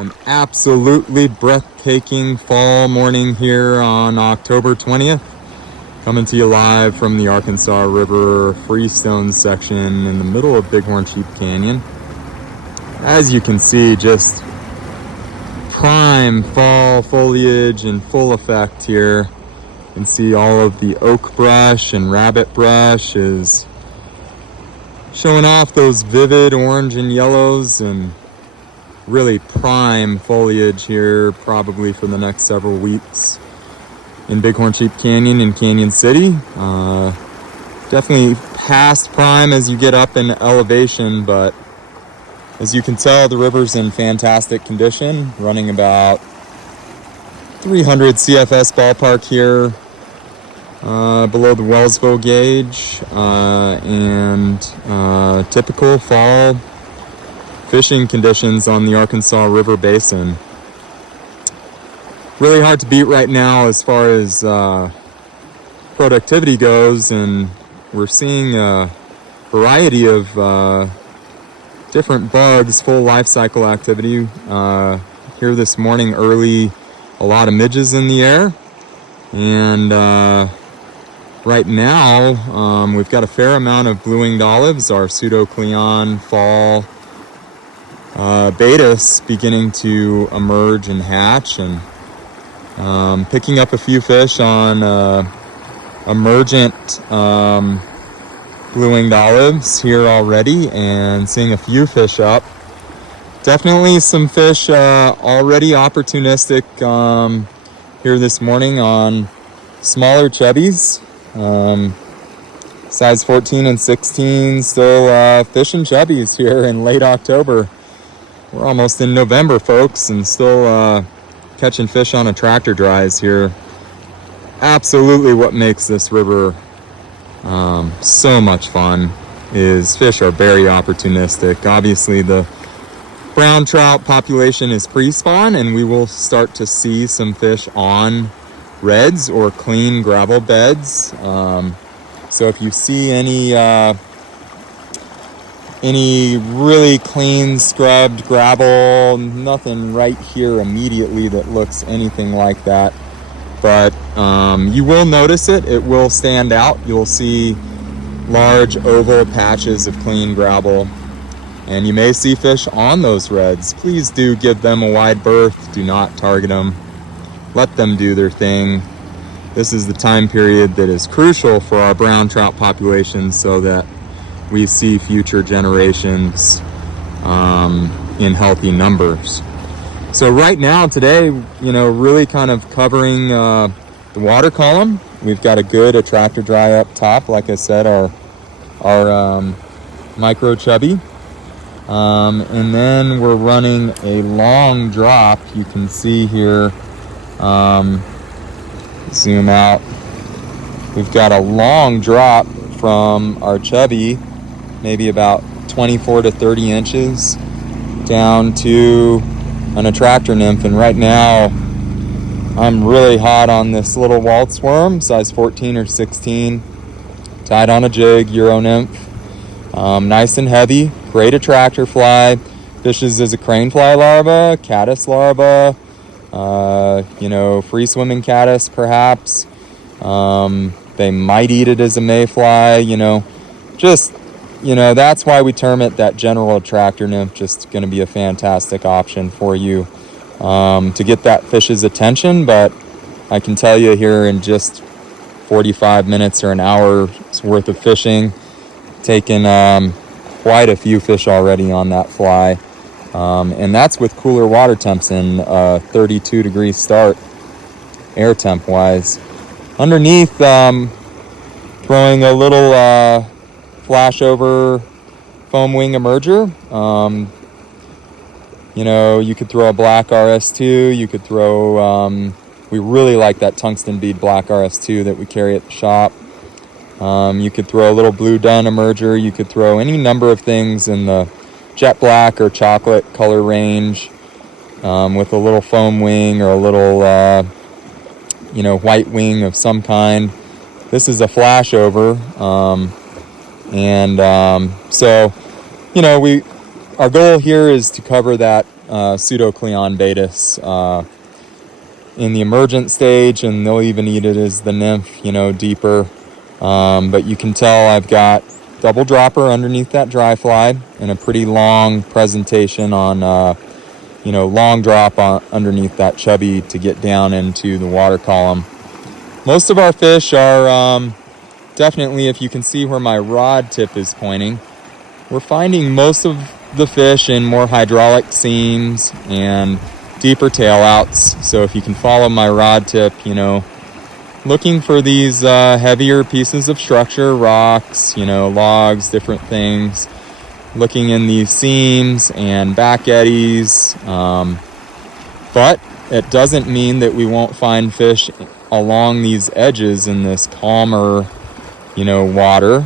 An absolutely breathtaking fall morning here on October 20th. Coming to you live from the Arkansas River Freestone section in the middle of Bighorn Sheep Canyon. As you can see, just prime fall foliage in full effect here. You can see all of the oak brush and rabbit brush is showing off those vivid orange and yellows, and really prime foliage here probably for the next several weeks in Bighorn Sheep Canyon and Canyon City. Definitely past prime as you get up in elevation, but as you can tell, the river's in fantastic condition, running about 300 CFS ballpark here below the Wellsville gauge, and typical fall fishing conditions on the Arkansas River Basin. Really hard to beat right now as far as productivity goes, and we're seeing a variety of different bugs, full life cycle activity. Here this morning early, a lot of midges in the air, and right now we've got a fair amount of blue-winged olives, our pseudocleon fall betas beginning to emerge and hatch, and picking up a few fish on emergent blue-winged olives here already, and seeing a few fish up. Definitely some fish already opportunistic here this morning on smaller chubbies. Size 14 and 16 still fishing chubbies here in late October. We're almost in November, folks, and still catching fish on a tractor dries here. Absolutely what makes this river so much fun is fish are very opportunistic. Obviously the brown trout population is pre-spawn, and we will start to see some fish on reds or clean gravel beds. So if you see any really clean scrubbed gravel, nothing right here immediately that looks anything like that, but you will notice it. It will stand out. You'll see large oval patches of clean gravel, and you may see fish on those reds. Please do give them a wide berth. Do not target them. Let them do their thing. This is the time period that is crucial for our brown trout population, so that we see future generations in healthy numbers. So right now, today, really kind of covering the water column. We've got a good attractor dry up top, like I said, our micro chubby. And then we're running a long drop. You can see here, zoom out. We've got a long drop from our chubby, maybe about 24 to 30 inches, down to an attractor nymph. And right now, I'm really hot on this little waltz worm, size 14 or 16, tied on a jig, Euro nymph. Nice and heavy, great attractor fly. Fishes as a crane fly larva, caddis larva, free swimming caddis perhaps. They might eat it as a mayfly, that's why we term it that general attractor nymph. Just going to be a fantastic option for you to get that fish's attention. But I can tell you here in just 45 minutes or an hour's worth of fishing, taken quite a few fish already on that fly. And that's with cooler water temps in 32 degree start, air temp wise. Underneath, throwing a little flash over foam wing emerger. You could throw a black RS2. You could throw, we really like that tungsten bead black RS2 that we carry at the shop. You could throw a little blue dun emerger. You could throw any number of things in the jet black or chocolate color range, with a little foam wing or a little, white wing of some kind. This is a flash over. So, our goal here is to cover that Pseudocleon baetis in the emergent stage, and they'll even eat it as the nymph, deeper. But you can tell I've got double dropper underneath that dry fly and a pretty long presentation on, long drop underneath that chubby to get down into the water column. Most of our fish are definitely, if you can see where my rod tip is pointing, we're finding most of the fish in more hydraulic seams and deeper tail outs. So if you can follow my rod tip, looking for these heavier pieces of structure, rocks, logs, different things, looking in these seams and back eddies. But it doesn't mean that we won't find fish along these edges in this calmer, water.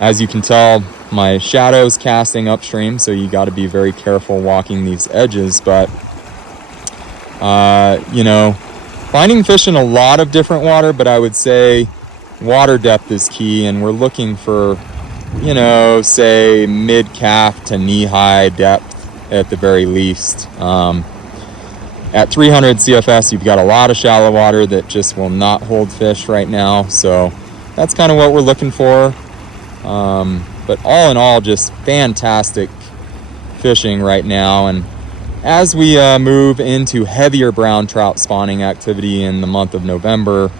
As you can tell, my shadow's casting upstream, so you got to be very careful walking these edges. But, finding fish in a lot of different water, but I would say water depth is key, and we're looking for, say mid-calf to knee-high depth at the very least. At 300 CFS, you've got a lot of shallow water that just will not hold fish right now. So that's kind of what we're looking for. But all in all, just fantastic fishing right now. And as we move into heavier brown trout spawning activity in the month of November,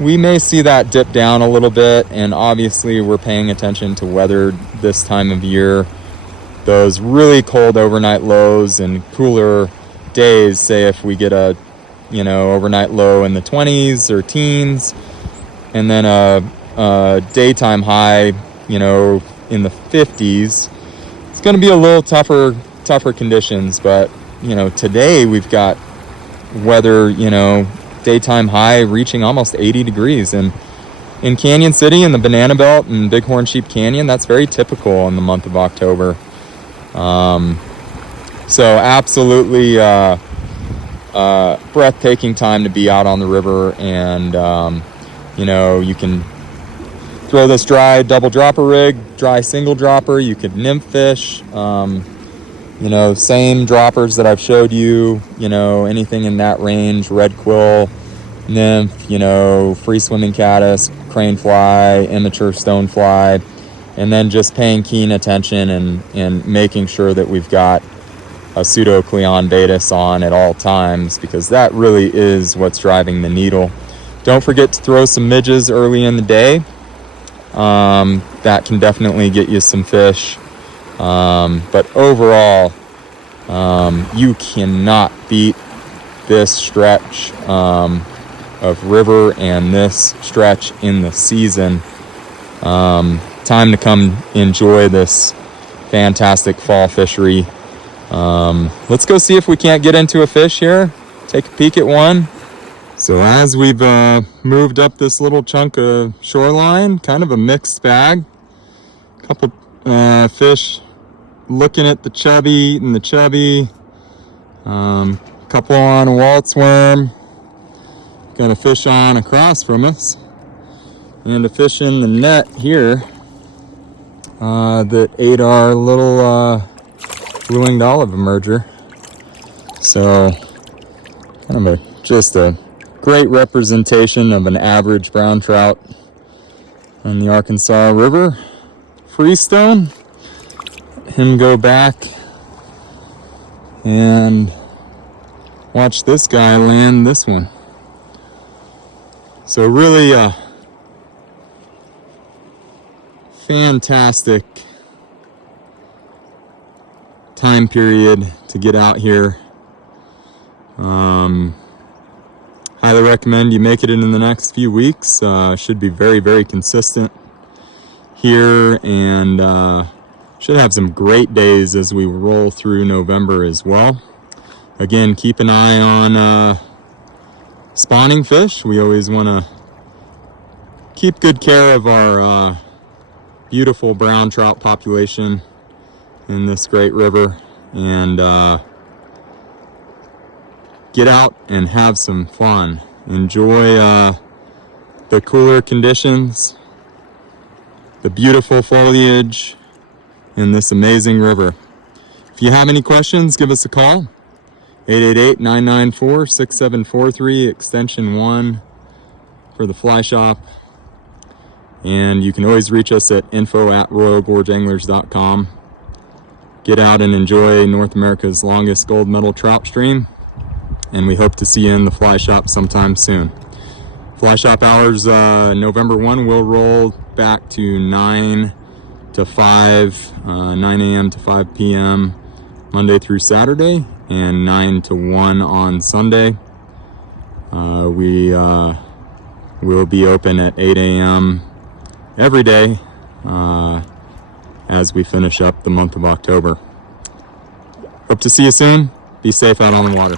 we may see that dip down a little bit. And obviously, we're paying attention to weather this time of year. Those really cold overnight lows and cooler days, say if we get a overnight low in the 20s or teens, and then a daytime high in the 50s, it's going to be a little tougher conditions. But today we've got weather, daytime high reaching almost 80 degrees, and in Canyon City and the Banana Belt and Bighorn Sheep Canyon, that's very typical in the month of October. So absolutely breathtaking time to be out on the river. And you can throw this dry double dropper rig, dry single dropper. You could nymph fish, same droppers that I've showed you, anything in that range, red quill, nymph, free swimming caddis, crane fly, immature stone fly, and then just paying keen attention and making sure that we've got a Pseudocleon baetis on at all times, because that really is what's driving the needle. Don't forget to throw some midges early in the day. That can definitely get you some fish. But overall, you cannot beat this stretch of river and this stretch in the season. Time to come enjoy this fantastic fall fishery. Let's go see if we can't get into a fish here. Take a peek at one. So as we've moved up this little chunk of shoreline, kind of a mixed bag. A couple fish looking at the chubby, eating the chubby. Couple on a waltz worm. Got a fish on across from us. And a fish in the net here that ate our little blue-winged olive emerger. So kind of just a great representation of an average brown trout on the Arkansas River. Freestone. Him go back and watch this guy land this one. So really fantastic time period to get out here. Highly recommend you make it in the next few weeks. Should be very, very consistent here, and should have some great days as we roll through November as well. Again, keep an eye on spawning fish. We always want to keep good care of our beautiful brown trout population in this great river, and get out and have some fun. Enjoy the cooler conditions, the beautiful foliage in this amazing river. If you have any questions, give us a call. 888-994-6743, extension 1 for the fly shop. And you can always reach us at info@royalgorgeanglers.com. Get out and enjoy North America's longest gold medal trout stream. And we hope to see you in the fly shop sometime soon. Fly shop hours, November 1 will roll back to 9 to 5, 9 a.m. to 5 p.m. Monday through Saturday, and 9 to 1 on Sunday. We will be open at 8 a.m. every day as we finish up the month of October. Hope to see you soon. Be safe out on the water.